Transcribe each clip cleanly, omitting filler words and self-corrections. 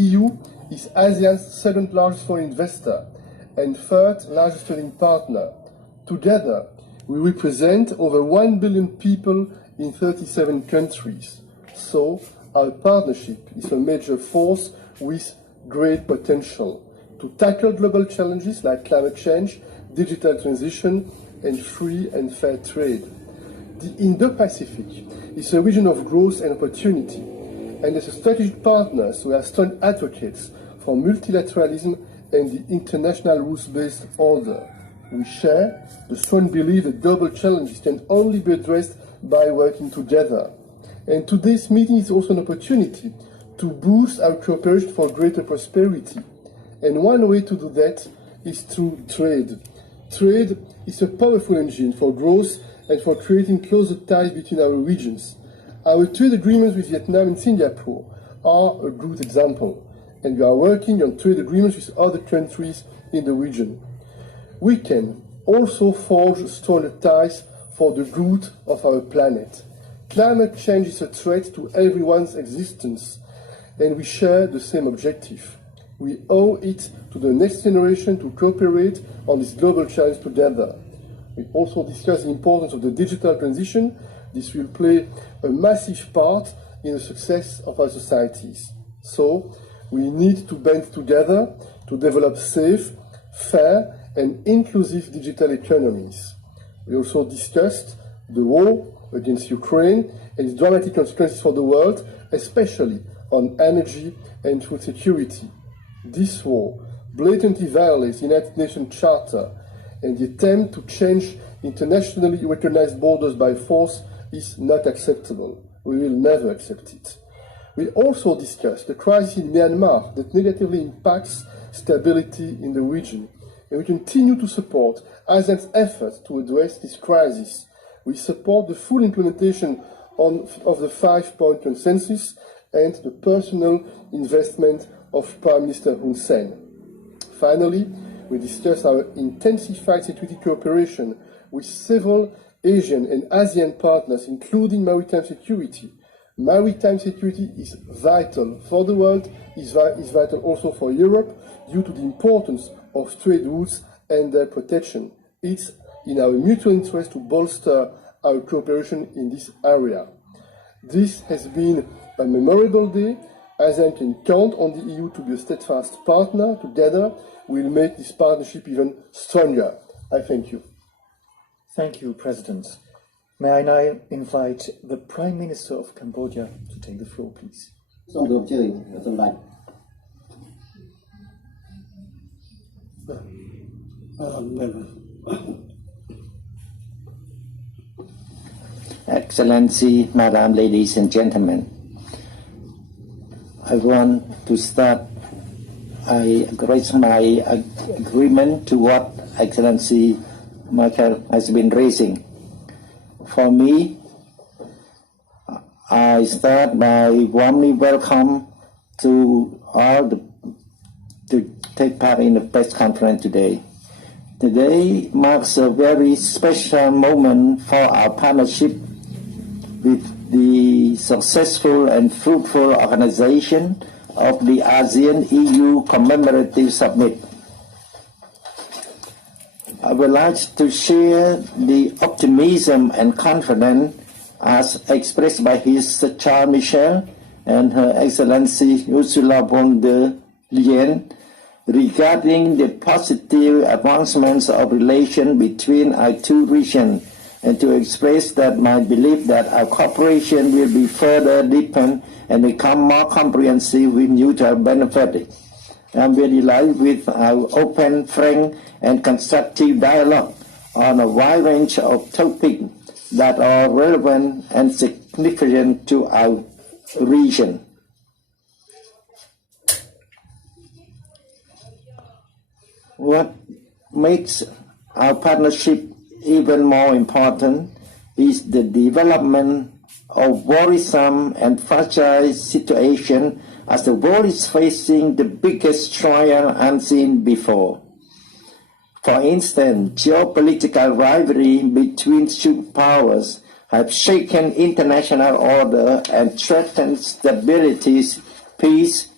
EU is ASEAN's second largest foreign investor and third largest trading partner. Together, we represent over 1 billion people in 37 countries. So, our partnership is a major force with great potential to tackle global challenges like climate change, digital transition, and free and fair trade. The Indo-Pacific is a region of growth and opportunity, and as a strategic partners, we are strong advocates for multilateralism and the international rules-based order. We share the strong belief that global challenges can only be addressed by working together. And today's meeting is also an opportunity to boost our cooperation for greater prosperity. And one way to do that is through trade. Trade is a powerful engine for growth and for creating closer ties between our regions. Our trade agreements with Vietnam and Singapore are a good example, and we are working on trade agreements with other countries in the region. We can also forge stronger ties for the good of our planet. Climate change is a threat to everyone's existence, and we share the same objective. We owe it to the next generation to cooperate on this global challenge together. We also discuss the importance of the digital transition. This will play a massive part in the success of our societies. So, we need to band together to develop safe, fair, and inclusive digital economies. We also discussed the war against Ukraine and its dramatic consequences for the world, especially on energy and food security. This war blatantly violates the United Nations Charter, and the attempt to change internationally recognized borders by force is not acceptable. We will never accept it. We also discussed the crisis in Myanmar that negatively impacts stability in the region, and we continue to support ASEAN's efforts to address this crisis. We support the full implementation of the 5-point consensus and the personal investment of Prime Minister Hun Sen. Finally, we discussed our intensified security cooperation with several Asian and ASEAN partners, including maritime security. Maritime security is vital for the world, is vital also for Europe, due to the importance of trade routes and their protection. It's in our mutual interest to bolster our cooperation in this area. This has been a memorable day. ASEAN can count on the EU to be a steadfast partner. Together, we'll make this partnership even stronger. I thank you. Thank you, President. May I now invite the Prime Minister of Cambodia to take the floor, please. Excellency, Madam, ladies and gentlemen, I want to start. I raise my agreement to what Excellency Michael has been raising. For me, I start by warmly welcome to all to take part in the press conference today. Today marks a very special moment for our partnership with the successful and fruitful organization of the ASEAN-EU Commemorative Summit. I would like to share the optimism and confidence as expressed by His Charles Michel and Her Excellency Ursula von der Leyen regarding the positive advancements of relations between our two regions, and to express that my belief that our cooperation will be further deepened and become more comprehensive with mutual benefit. I am very delighted with our open, frank, and constructive dialogue on a wide range of topics that are relevant and significant to our region. What makes our partnership even more important is the development of worrisome and fragile situation as the world is facing the biggest trial unseen before. For instance, geopolitical rivalry between superpowers have shaken international order and threatened stability, peace,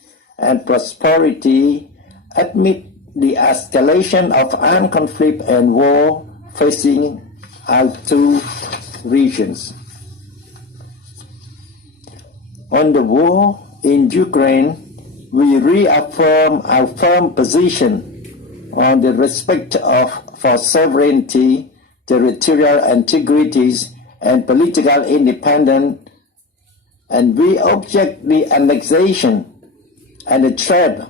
and prosperity amid the escalation of armed conflict and war facing our two regions. On the war in Ukraine, we reaffirm our firm position on the respect for sovereignty, territorial integrity, and political independence, and we object the annexation and the threat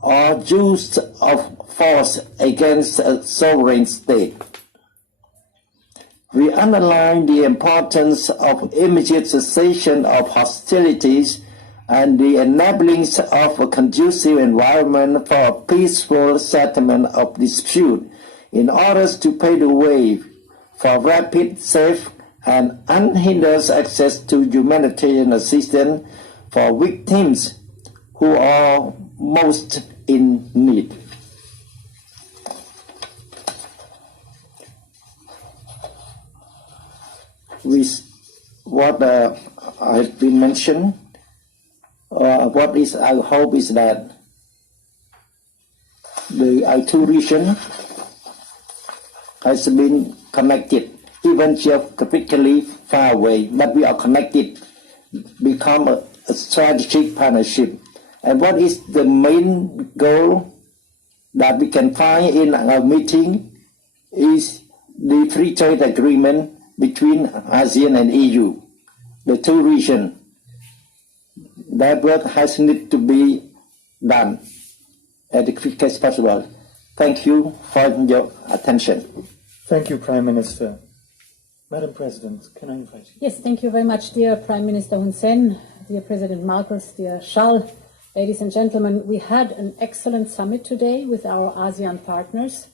or use of force against a sovereign state. We underline the importance of immediate cessation of hostilities and the enabling of a conducive environment for a peaceful settlement of dispute in order to pave the way for rapid, safe, and unhindered access to humanitarian assistance for victims who are most in need. With what has been mentioned, what is our hope is that our two regions has been connected, even geographically far away, but we are connected, become a strategic partnership. And what is the main goal that we can find in our meeting is the free trade agreement between ASEAN and EU, the two regions. That work has need to be done as quick as possible. Thank you for your attention. Thank you, Prime Minister. Madam President, can I invite you? Yes, thank you very much, dear Prime Minister Hun Sen, dear President Marcos, dear Charles. Ladies and gentlemen, we had an excellent summit today with our ASEAN partners.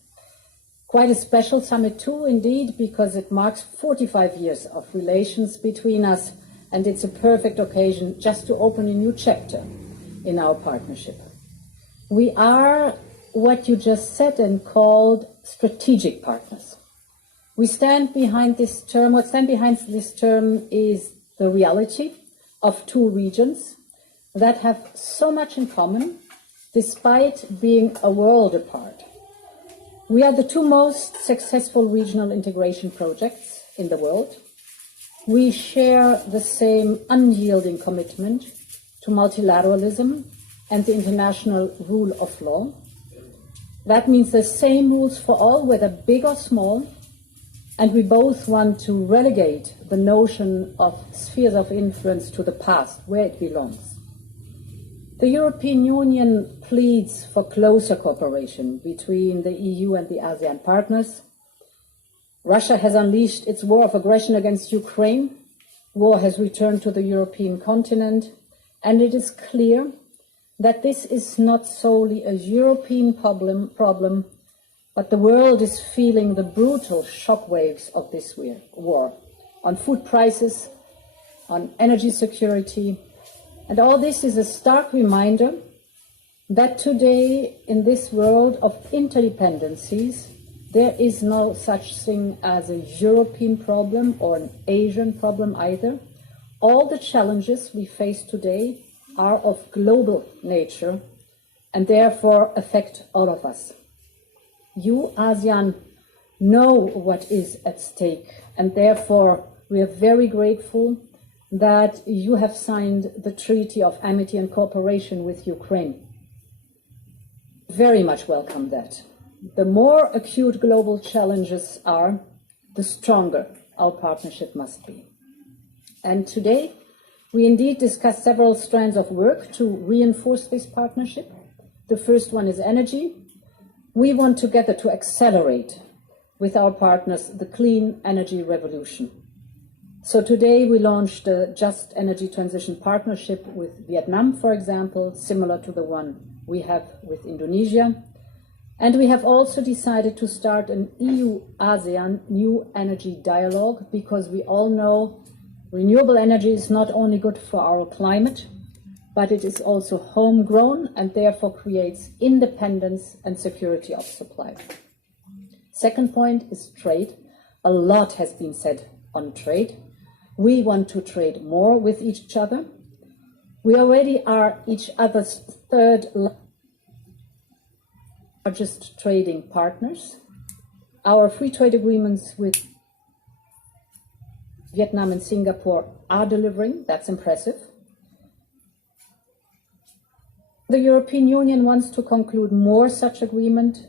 Quite a special summit too, indeed, because it marks 45 years of relations between us, and it's a perfect occasion just to open a new chapter in our partnership. We are what you just said and called strategic partners. We stand behind this term. What stands behind this term is the reality of two regions that have so much in common, despite being a world apart. We are the two most successful regional integration projects in the world. We share the same unyielding commitment to multilateralism and the international rule of law. That means the same rules for all, whether big or small, and we both want to relegate the notion of spheres of influence to the past, where it belongs. The European Union pleads for closer cooperation between the EU and the ASEAN partners. Russia has unleashed its war of aggression against Ukraine. War has returned to the European continent, and it is clear that this is not solely a European problem, but the world is feeling the brutal shockwaves of this war on food prices, on energy security. And all this is a stark reminder that today, in this world of interdependencies, there is no such thing as a European problem or an Asian problem either. All the challenges we face today are of global nature and therefore affect all of us. You, ASEAN, know what is at stake, and therefore we are very grateful that you have signed the Treaty of Amity and Cooperation with Ukraine. Very much welcome that. The more acute global challenges are, the stronger our partnership must be. And today, we indeed discuss several strands of work to reinforce this partnership. The first one is energy. We want together to accelerate with our partners the clean energy revolution. So today we launched a Just Energy Transition Partnership with Vietnam, for example, similar to the one we have with Indonesia. And we have also decided to start an EU-ASEAN new energy dialogue, because we all know renewable energy is not only good for our climate, but it is also homegrown and therefore creates independence and security of supply. Second point is trade. A lot has been said on trade. We want to trade more with each other. We already are each other's third largest trading partners. Our free trade agreements with Vietnam and Singapore are delivering. That's impressive. The European Union wants to conclude more such agreements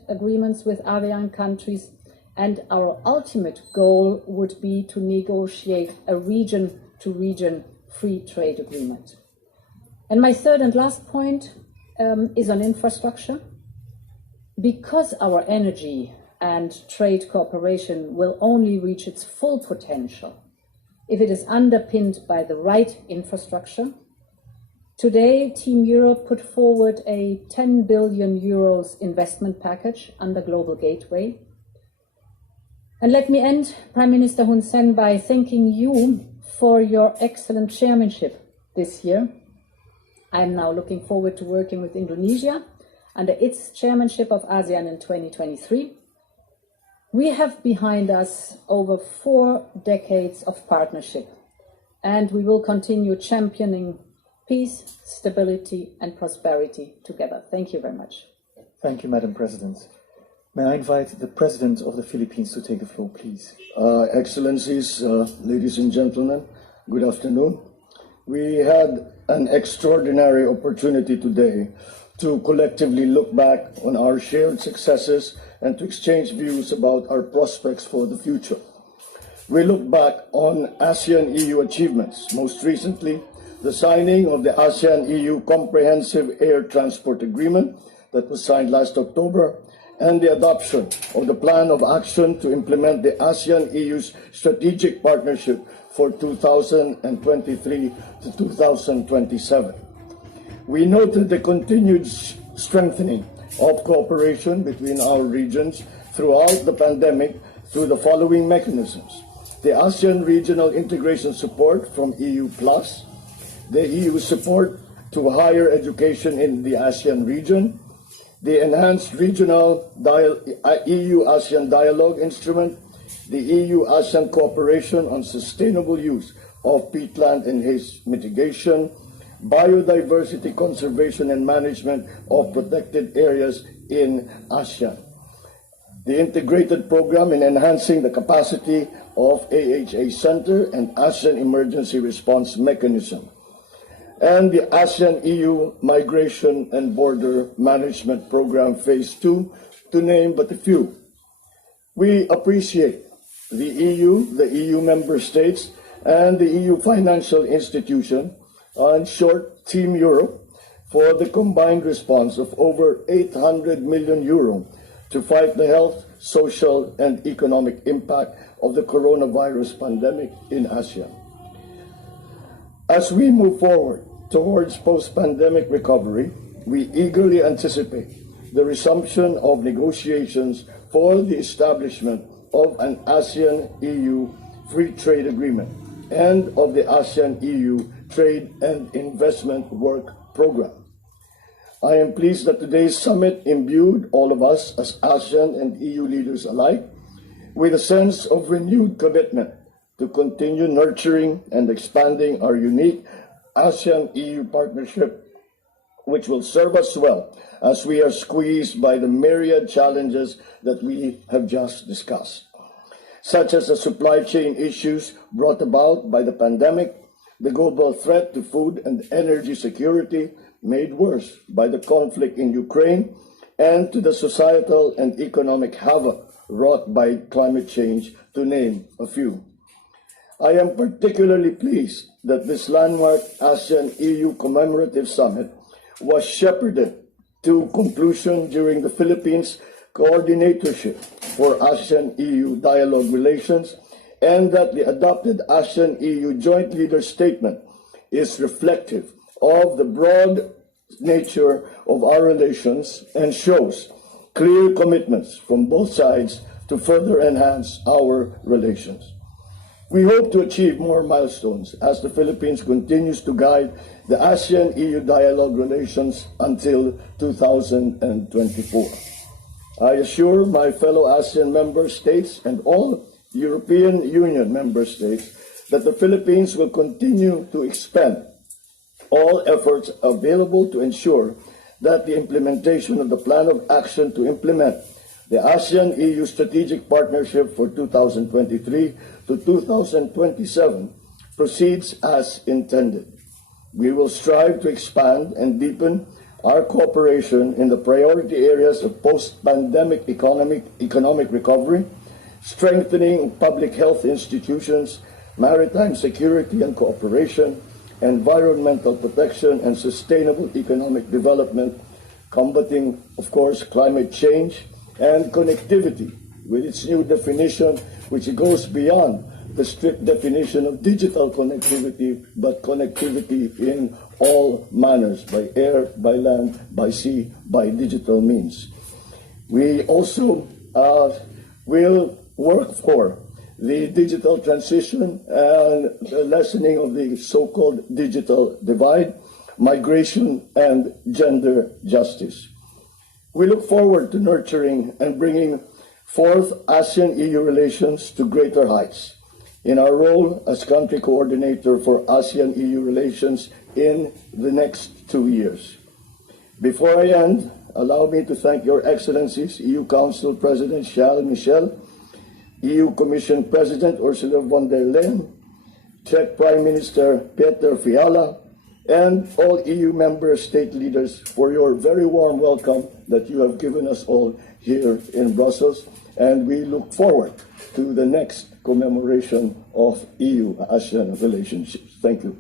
with ASEAN countries, and our ultimate goal would be to negotiate a region-to-region free trade agreement. And my third and last point is on infrastructure. Because our energy and trade cooperation will only reach its full potential if it is underpinned by the right infrastructure. Today, Team Europe put forward a 10 billion euros investment package under Global Gateway. And let me end, Prime Minister Hun Sen, by thanking you for your excellent chairmanship this year. I am now looking forward to working with Indonesia under its chairmanship of ASEAN in 2023. We have behind us over 4 decades of partnership, and we will continue championing peace, stability, and prosperity together. Thank you very much. Thank you, Madam President. May I invite the President of the Philippines to take the floor, please? Excellencies, ladies and gentlemen, good afternoon. We had an extraordinary opportunity today to collectively look back on our shared successes and to exchange views about our prospects for the future. We look back on ASEAN-EU achievements, most recently the signing of the ASEAN-EU Comprehensive Air Transport Agreement that was signed last October, and the adoption of the Plan of Action to implement the ASEAN-EU's Strategic Partnership for 2023 to 2027. We noted the continued strengthening of cooperation between our regions throughout the pandemic through the following mechanisms: the ASEAN Regional Integration Support from EU+, the EU support to higher education in the ASEAN region, the Enhanced Regional EU-ASEAN Dialogue Instrument, the EU-ASEAN Cooperation on Sustainable Use of Peatland and Haze Mitigation, Biodiversity Conservation and Management of Protected Areas in ASEAN, the Integrated Program in Enhancing the Capacity of AHA Center and ASEAN Emergency Response Mechanism, and the ASEAN-EU Migration and Border Management Program Phase 2, to name but a few. We appreciate the EU member states, and the EU financial institution, in short, Team Europe, for the combined response of over 800 million euro to fight the health, social, and economic impact of the coronavirus pandemic in ASEAN. As we move forward towards post-pandemic recovery, we eagerly anticipate the resumption of negotiations for the establishment of an ASEAN-EU Free Trade Agreement and of the ASEAN-EU Trade and Investment Work Program. I am pleased that today's summit imbued all of us as ASEAN and EU leaders alike with a sense of renewed commitment to continue nurturing and expanding our unique ASEAN-EU partnership, which will serve us well as we are squeezed by the myriad challenges that we have just discussed, such as the supply chain issues brought about by the pandemic, the global threat to food and energy security made worse by the conflict in Ukraine, and to the societal and economic havoc wrought by climate change, to name a few. I am particularly pleased that this landmark ASEAN-EU commemorative summit was shepherded to conclusion during the Philippines coordinatorship for ASEAN-EU dialogue relations, and that the adopted ASEAN-EU joint leader statement is reflective of the broad nature of our relations and shows clear commitments from both sides to further enhance our relations. We hope to achieve more milestones as the Philippines continues to guide the ASEAN-EU dialogue relations until 2024. I assure my fellow ASEAN member states and all European Union member states that the Philippines will continue to expend all efforts available to ensure that the implementation of the plan of action to implement the ASEAN-EU Strategic Partnership for 2023 to 2027 proceeds as intended. We will strive to expand and deepen our cooperation in the priority areas of post-pandemic economic recovery, strengthening public health institutions, maritime security and cooperation, environmental protection and sustainable economic development, combating, of course, climate change, and connectivity with its new definition, which goes beyond the strict definition of digital connectivity, but connectivity in all manners, by air, by land, by sea, by digital means. We also will work for the digital transition and the lessening of the so-called digital divide, migration, and gender justice. We look forward to nurturing and bringing forth ASEAN-EU relations to greater heights in our role as country coordinator for ASEAN-EU relations in the next 2 years. Before I end, allow me to thank Your Excellencies, EU Council President Charles Michel, EU Commission President Ursula von der Leyen, Czech Prime Minister Peter Fiala, and all EU member state leaders for your very warm welcome that you have given us all here in Brussels. And we look forward to the next commemoration of EU-ASEAN relationships. Thank you.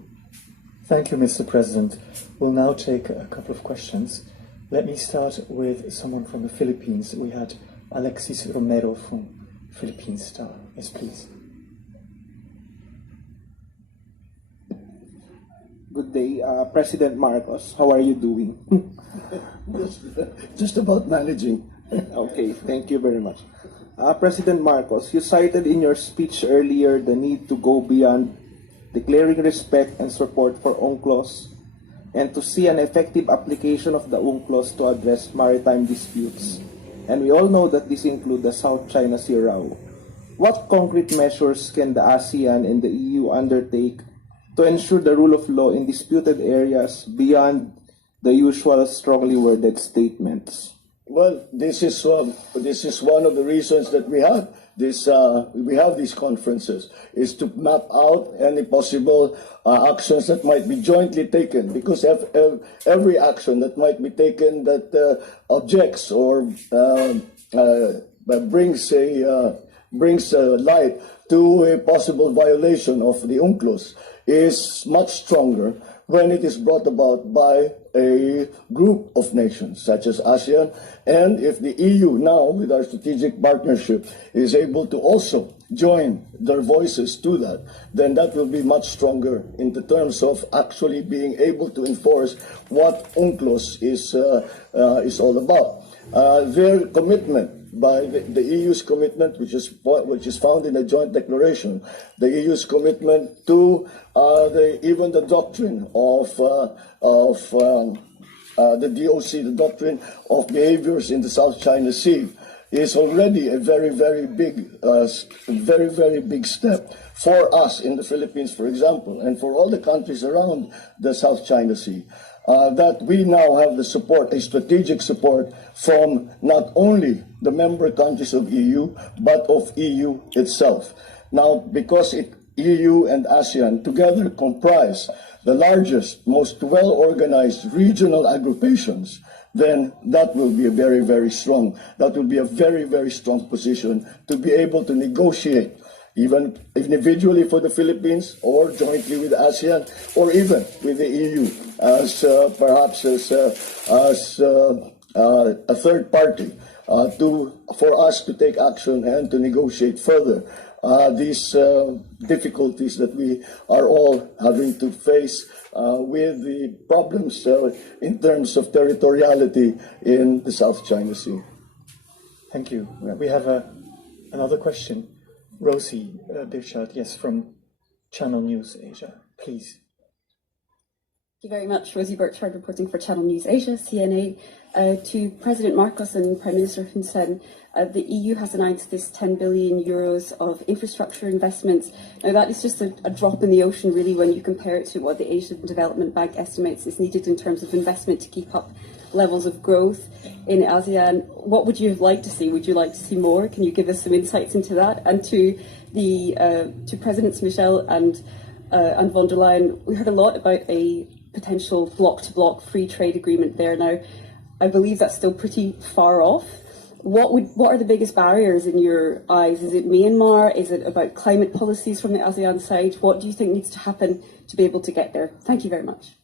Thank you, Mr. President. We'll now take a couple of questions. Let me start with someone from the Philippines. We had Alexis Romero from Philippine Star. Yes, please. Good day, President Marcos. How are you doing? Just about managing. Okay, thank you very much. President Marcos, you cited in your speech earlier the need to go beyond declaring respect and support for UNCLOS and to see an effective application of the UNCLOS to address maritime disputes. And we all know that this includes the South China Sea row. What concrete measures can the ASEAN and the EU undertake to ensure the rule of law in disputed areas beyond the usual strongly worded statements? Well, this is one of the reasons that we have these conferences, is to map out any possible actions that might be jointly taken, because every action that might be taken that objects or brings light to a possible violation of the UNCLOS is much stronger when it is brought about by a group of nations such as ASEAN. And if the EU now, with our strategic partnership, is able to also join their voices to that, then that will be much stronger in the terms of actually being able to enforce what UNCLOS is all about. Their commitment, by the EU's commitment, which is found in a joint declaration, the EU's commitment to even the doctrine of the DOC, the doctrine of behaviors in the South China Sea, is already a very, very big step for us in the Philippines, for example, and for all the countries around the South China Sea. That we now have the support, a strategic support from not only the member countries of EU, but of EU itself. Now, because EU and ASEAN together comprise the largest, most well-organized regional aggregations, then that will be a very, very strong position to be able to negotiate, even individually for the Philippines, or jointly with ASEAN, or even with the EU, as perhaps as a third party, for us to take action and to negotiate further these difficulties that we are all having to face with the problems in terms of territoriality in the South China Sea. Thank you. We have another question. Rosie Birchard, yes, from Channel News Asia, please. Thank you very much. Rosie Burchard reporting for Channel News Asia, CNA. To President Marcos and Prime Minister Hun Sen, the EU has announced this 10 billion euros of infrastructure investments. Now that is just a drop in the ocean really when you compare it to what the Asian Development Bank estimates is needed in terms of investment to keep up levels of growth in ASEAN. What would you have liked to see? Would you like to see more? Can you give us some insights into that? And to Presidents Michel and von der Leyen, we heard a lot about a potential block-to-block free trade agreement there. Now, I believe that's still pretty far off. What are the biggest barriers in your eyes? Is it Myanmar? Is it about climate policies from the ASEAN side? What do you think needs to happen to be able to get there? Thank you very much.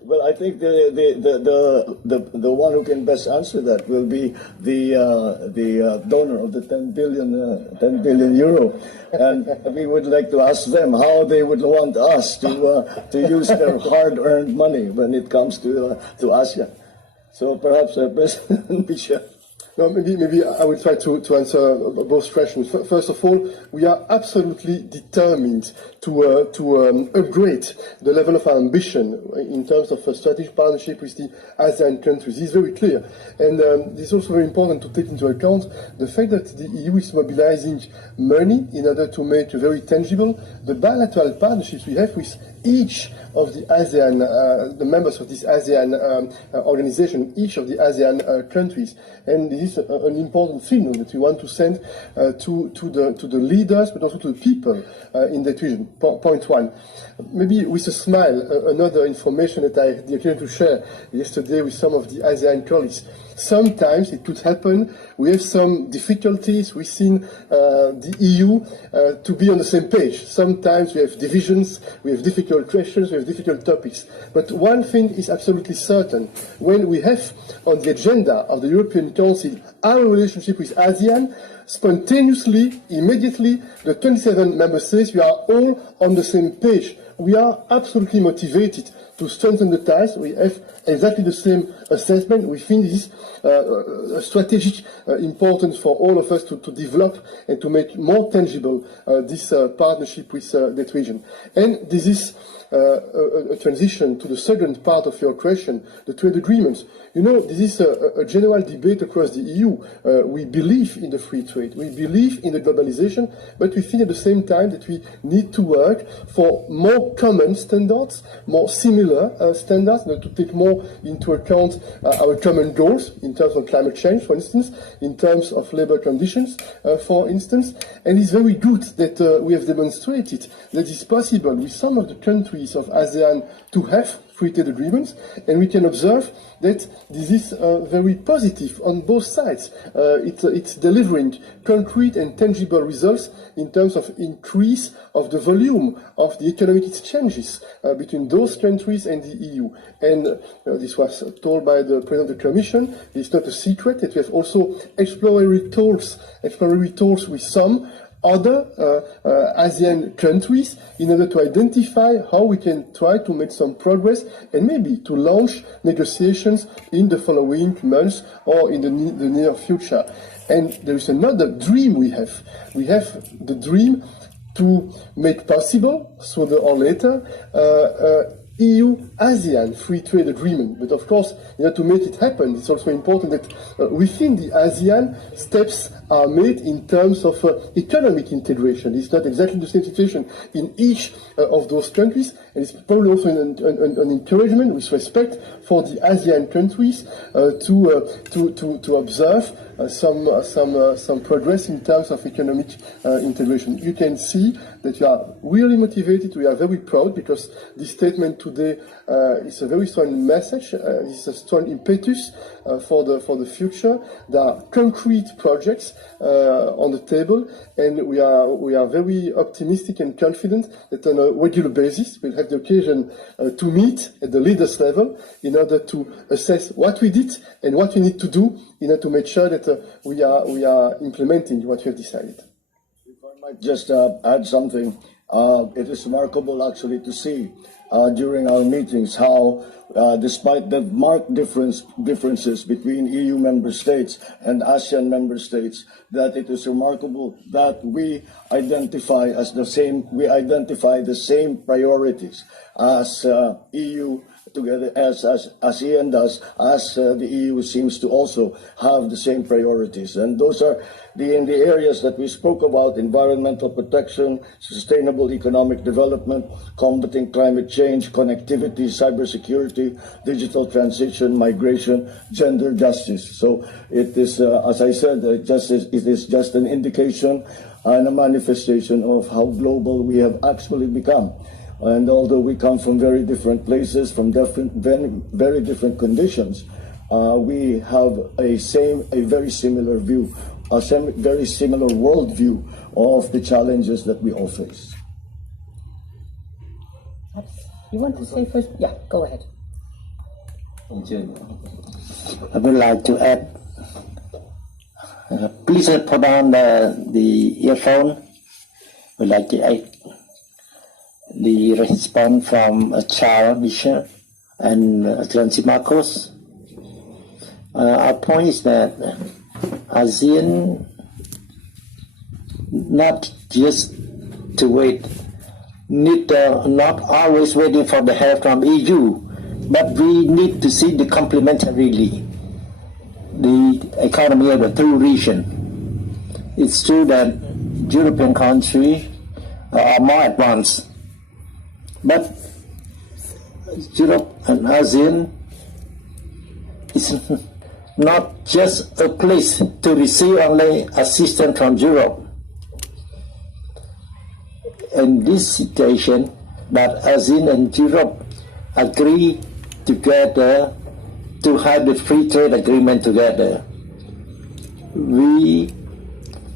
Well, I think the one who can best answer that will be the donor of the 10 billion euro, and we would like to ask them how they would want us to use their hard-earned money when it comes to ASEAN. So perhaps President Michel. No, maybe I will try to answer both questions. First of all, we are absolutely determined to upgrade the level of our ambition in terms of a strategic partnership with the ASEAN countries. This is very clear. And this is also very important to take into account the fact that the EU is mobilizing money in order to make very tangible the bilateral partnerships we have with each of the ASEAN, the members of this ASEAN organization, each of the ASEAN countries. And this is an important signal that we want to send to the leaders, but also to the people in that region. Point one. Maybe with a smile, another information that I had the occasion to share yesterday with some of the ASEAN colleagues. Sometimes it could happen, we have some difficulties within the EU to be on the same page. Sometimes we have divisions, we have difficult questions, we have difficult topics. But one thing is absolutely certain. When we have on the agenda of the European Council our relationship with ASEAN, spontaneously, immediately, the 27 member states, we are all on the same page. We are absolutely motivated to strengthen the ties. We have exactly the same assessment. We think this is a strategic importance for all of us to develop and to make more tangible this partnership with that region. And this is a transition to the second part of your question, the trade agreements. You know, this is a general debate across the EU. We believe in the free trade. We believe in the globalization, but we think at the same time that we need to work for more common standards, more similar standards, to take more into account our common goals in terms of climate change, for instance, in terms of labor conditions, for instance. And it's very good that we have demonstrated that it's possible with some of the countries of ASEAN to have free trade agreements, and we can observe that this is very positive on both sides. It's delivering concrete and tangible results in terms of increase of the volume of the economic exchanges between those countries and the EU. And this was told by the President of the Commission. It's not a secret that we have also exploratory talks with some other ASEAN countries in order to identify how we can try to make some progress and maybe to launch negotiations in the following months or in the near future. And there is another dream we have. We have the dream to make possible, sooner or later, EU-ASEAN free trade agreement. But of course, to make it happen, it's also important that within the ASEAN, steps are made in terms of economic integration. It's not exactly the same situation in each of those countries, and it's probably also an encouragement with respect for the ASEAN countries to observe some progress in terms of economic integration. You can see that we are really motivated. We are very proud because this statement today is a very strong message. It's a strong impetus for the future. There are concrete projects on the table, and we are very optimistic and confident that on a regular basis we'll have the occasion to meet at the leaders level in order to assess what we did and what we need to do in order to make sure that we are implementing what we have decided. If I might just add something. It is remarkable actually to see during our meetings how, despite the marked differences between EU member states and ASEAN member states, that it is remarkable that we identify the same priorities as EU together as ASEAN does, as the EU seems to also have the same priorities. And those are in the areas that we spoke about: environmental protection, sustainable economic development, combating climate change, connectivity, cybersecurity, digital transition, migration, gender justice. So it is, as I said, it is just an indication and a manifestation of how global we have actually become. And although we come from very different places, from very different conditions, we have a very similar view, very similar worldview of the challenges that we all face. You want to say first? Yeah, go ahead. I would like to add, please put on the earphone. I would like to add the response from Charles Michel and Excellency Marcos. Our point is that ASEAN not just to wait, not always waiting for the help from EU, but we need to see the complementarily the economy of the two region. It's true that European countries are more advanced, but Europe and ASEAN is not just a place to receive only assistance from Europe. In this situation, that ASEAN and Europe agree together to have the free trade agreement together. We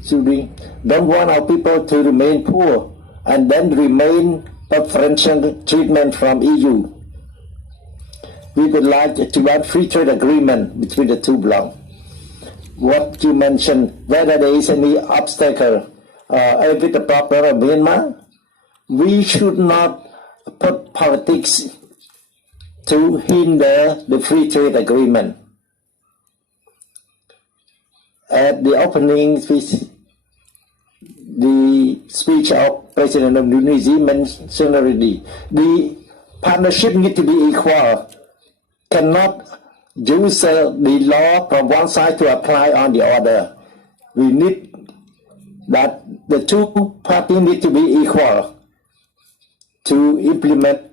don't want our people to remain poor and then remain preferential treatment from EU. We would like to have free trade agreement between the two blocks. What you mentioned, whether there is any obstacle with the problem of Myanmar, we should not put politics to hinder the free trade agreement. At the opening speech, the speech of President of Indonesia mentioned already, the partnership needs to be equal. Cannot use the law from one side to apply on the other. We need that the two parties need to be equal to implement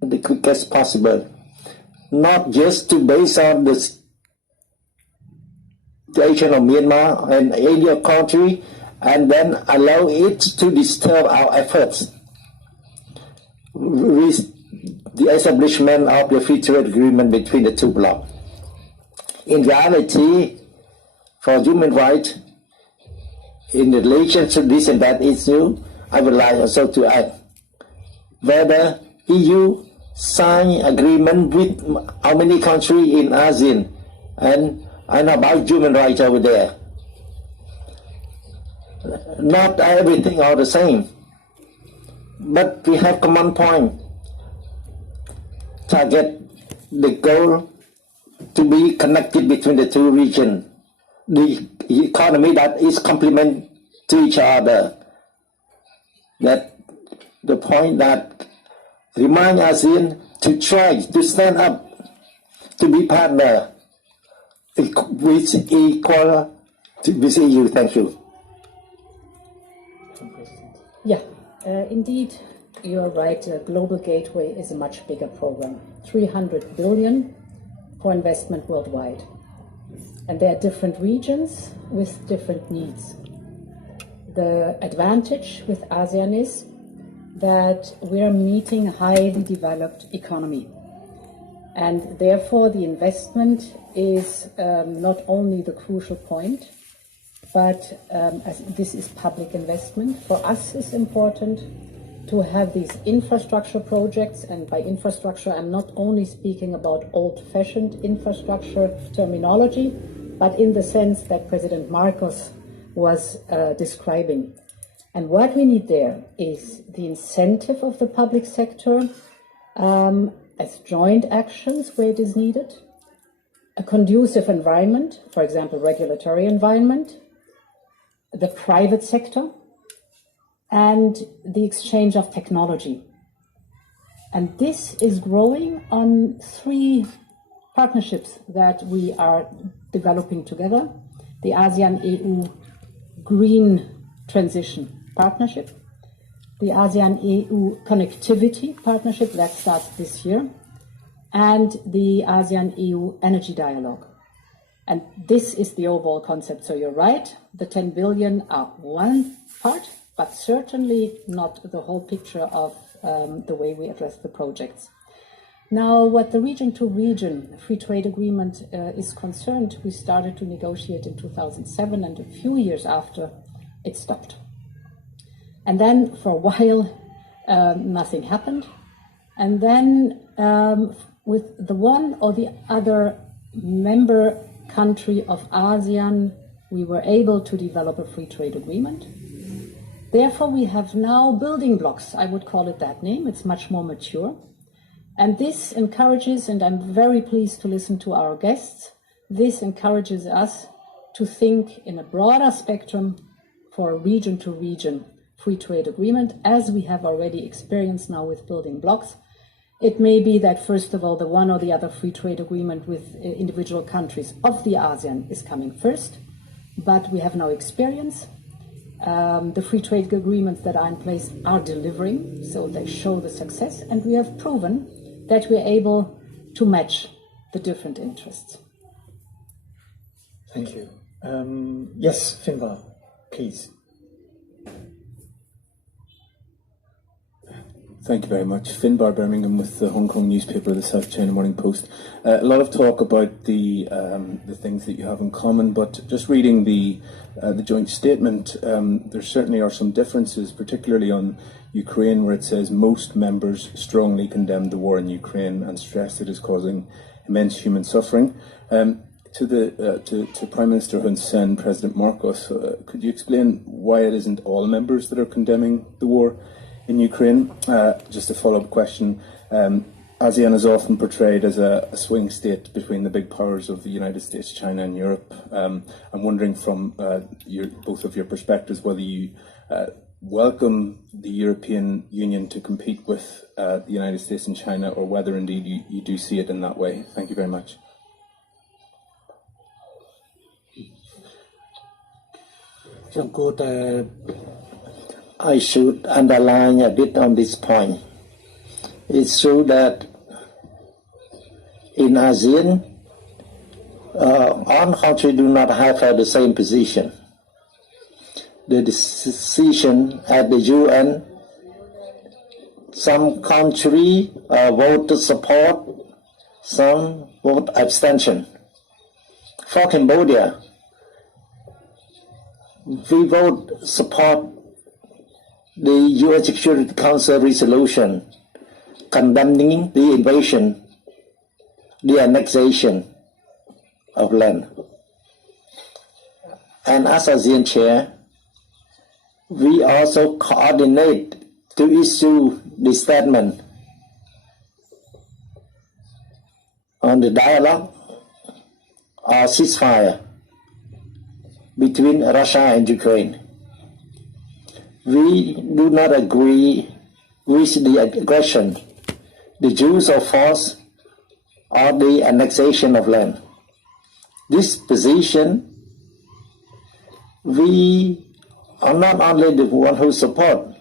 the quickest possible, not just to base on the situation of Myanmar and any country and then allow it to disturb our efforts with the establishment of the free trade agreement between the two blocs. In reality, for human rights, in relation to this and that issue, I would like also to add whether EU sign agreement with how many countries in ASEAN and about human rights over there. Not everything are the same, but we have common point. Target the goal to be connected between the two regions, the economy that is complement to each other. That the point that remind ASEAN to try to stand up to be partner with equal with EU. Thank you. Yeah, indeed, you're right. Global Gateway is a much bigger program. 300 billion for investment worldwide. And there are different regions with different needs. The advantage with ASEAN is that we're meeting a highly developed economy. And therefore the investment is not only the crucial point, but as this is public investment. For us it's important to have these infrastructure projects, and by infrastructure I'm not only speaking about old-fashioned infrastructure terminology, but in the sense that President Marcos was describing. And what we need there is the incentive of the public sector as joint actions where it is needed, a conducive environment, for example, regulatory environment, the private sector, and the exchange of technology. And this is growing on 3 partnerships that we are developing together. The ASEAN-EU Green Transition Partnership, the ASEAN-EU Connectivity Partnership that starts this year, and the ASEAN-EU Energy Dialogue. And this is the overall concept. So you're right, the 10 billion are one part, but certainly not the whole picture of the way we address the projects. Now, what the region-to-region free trade agreement is concerned, we started to negotiate in 2007, and a few years after, it stopped. And then for a while, nothing happened. And then with the one or the other member country of ASEAN, we were able to develop a free trade agreement. Therefore, we have now building blocks. I would call it that name. It's much more mature. And this encourages, and I'm very pleased to listen to our guests, this encourages us to think in a broader spectrum for a region-to-region free trade agreement, as we have already experienced now with building blocks. It may be that, first of all, the one or the other free trade agreement with individual countries of the ASEAN is coming first, but we have now experience. The free trade agreements that are in place are delivering, so they show the success, and we have proven that we're able to match the different interests. Thank you. Yes, Finbar, please. Thank you very much. Finbar Birmingham with the Hong Kong newspaper, the South China Morning Post. A lot of talk about the things that you have in common, but just reading the joint statement, there certainly are some differences, particularly on Ukraine, where it says most members strongly condemned the war in Ukraine and stressed it is causing immense human suffering. To Prime Minister Hun Sen, President Marcos, could you explain why it isn't all members that are condemning the war in Ukraine? Just a follow-up question. ASEAN is often portrayed as a swing state between the big powers of the United States, China and Europe. I'm wondering from both of your perspectives whether you welcome the European Union to compete with the United States and China, or whether indeed you do see it in that way. Thank you very much. I should underline a bit on this point. It's true that in ASEAN, all countries do not have the same position. The decision at the UN, some countries vote to support, some vote abstention. For Cambodia, we vote support the UN Security Council resolution condemning the invasion, the annexation of land. And as ASEAN chair, we also coordinate to issue the statement on the dialogue or ceasefire between Russia and Ukraine. We do not agree with the aggression, the use of force, or the annexation of land. This position, we are not only the one who support,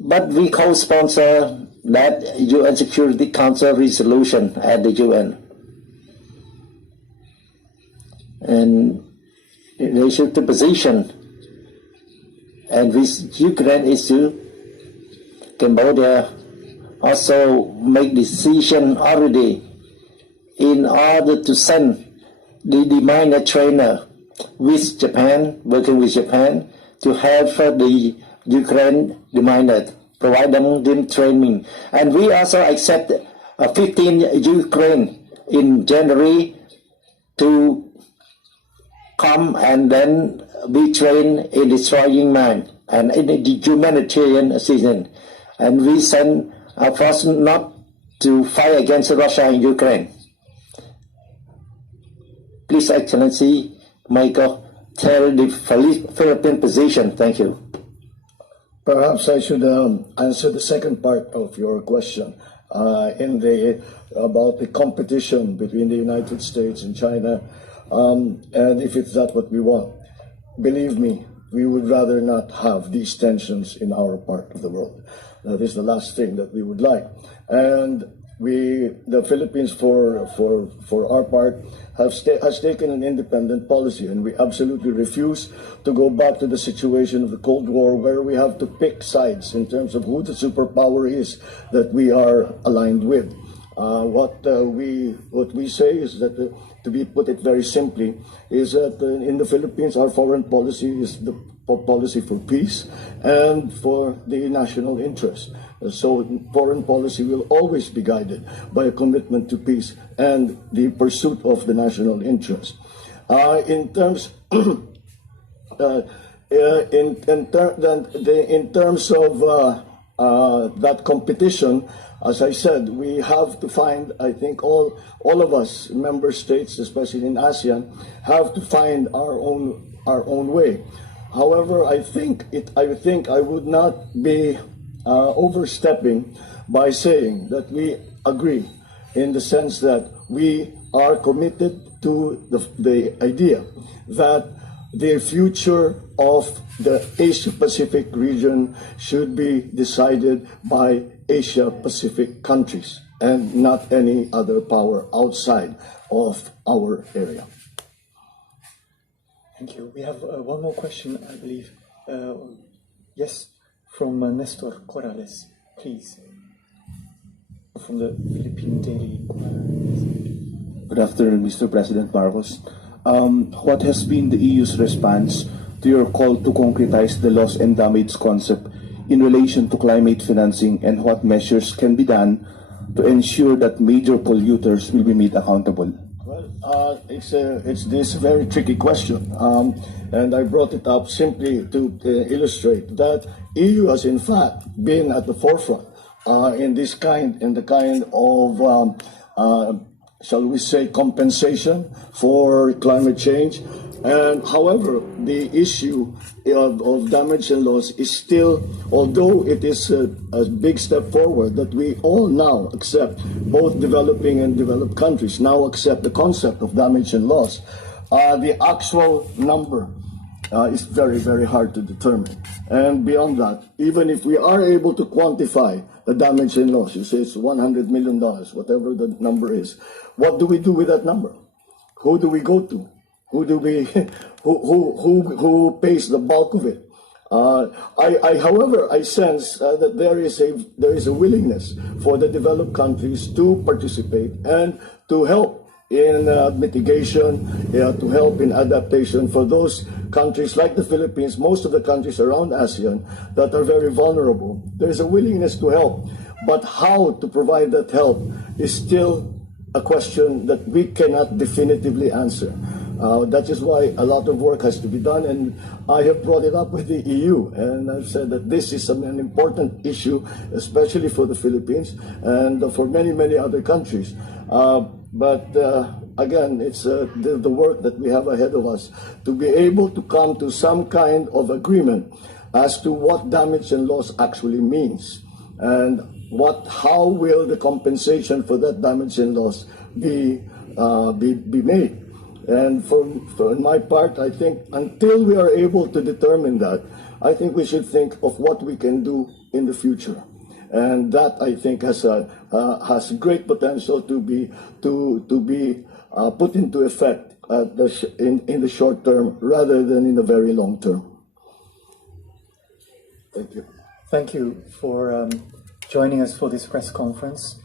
but we co-sponsor that UN Security Council resolution at the UN. And in relation to position, and with Ukraine issue, Cambodia also make decision already in order to send the deminer trainer with Japan, working with Japan, to help the Ukraine deminer, provide them training. And we also accept 15 Ukraine in January to come and then we train in destroying mind and in the humanitarian assistance. And we send our forces not to fight against Russia and Ukraine. Please, Excellency, Michael, tell the Philippine position. Thank you. Perhaps I should answer the second part of your question about the competition between the United States and China, and if it's that what we want. Believe me, we would rather not have these tensions in our part of the world. That is the last thing that we would like. And the Philippines, for our part, has taken an independent policy, and we absolutely refuse to go back to the situation of the Cold War, where we have to pick sides in terms of who the superpower is that we are aligned with. What we say is that, to put it very simply, is that in the Philippines, our foreign policy is the policy for peace and for the national interest. So foreign policy will always be guided by a commitment to peace and the pursuit of the national interest. In terms of that competition, as I said, we have to find, I think all of us member states, especially in ASEAN, have to find our own way. However, I think I would not be overstepping by saying that we agree, in the sense that we are committed to the idea that the future of the Asia-Pacific region should be decided by Asia-Pacific countries and not any other power outside of our area. Thank you. We have one more question, I believe. Yes, from Nestor Corrales, please. From the Philippine Daily. Good afternoon, Mr. President Marcos. What has been the EU's response to your call to concretize the loss and damage concept in relation to climate financing, and what measures can be done to ensure that major polluters will be made accountable? Well, it's this very tricky question, and I brought it up simply to illustrate that EU has in fact been at the forefront in the kind of shall we say, compensation for climate change. And however, the issue of damage and loss is still, although it is a big step forward, that we all now accept, both developing and developed countries now accept the concept of damage and loss. The actual number is very, very hard to determine. And beyond that, even if we are able to quantify the damage and loss, you say it's $100 million, whatever the number is, what do we do with that number? Who do we go to? Who pays the bulk of it? However, I sense that there is a willingness for the developed countries to participate and to help in mitigation, to help in adaptation for those countries like the Philippines, most of the countries around ASEAN that are very vulnerable. There is a willingness to help, but how to provide that help is still a question that we cannot definitively answer. That is why a lot of work has to be done, and I have brought it up with the EU, and I've said that this is an important issue, especially for the Philippines and for many, many other countries. But again, it's the work that we have ahead of us to be able to come to some kind of agreement as to what damage and loss actually means, and how will the compensation for that damage and loss be made. And for my part, I think until we are able to determine that, I think we should think of what we can do in the future. And that, I think, has great potential to be put into effect in the short term rather than in the very long term. Thank you. Thank you for joining us for this press conference.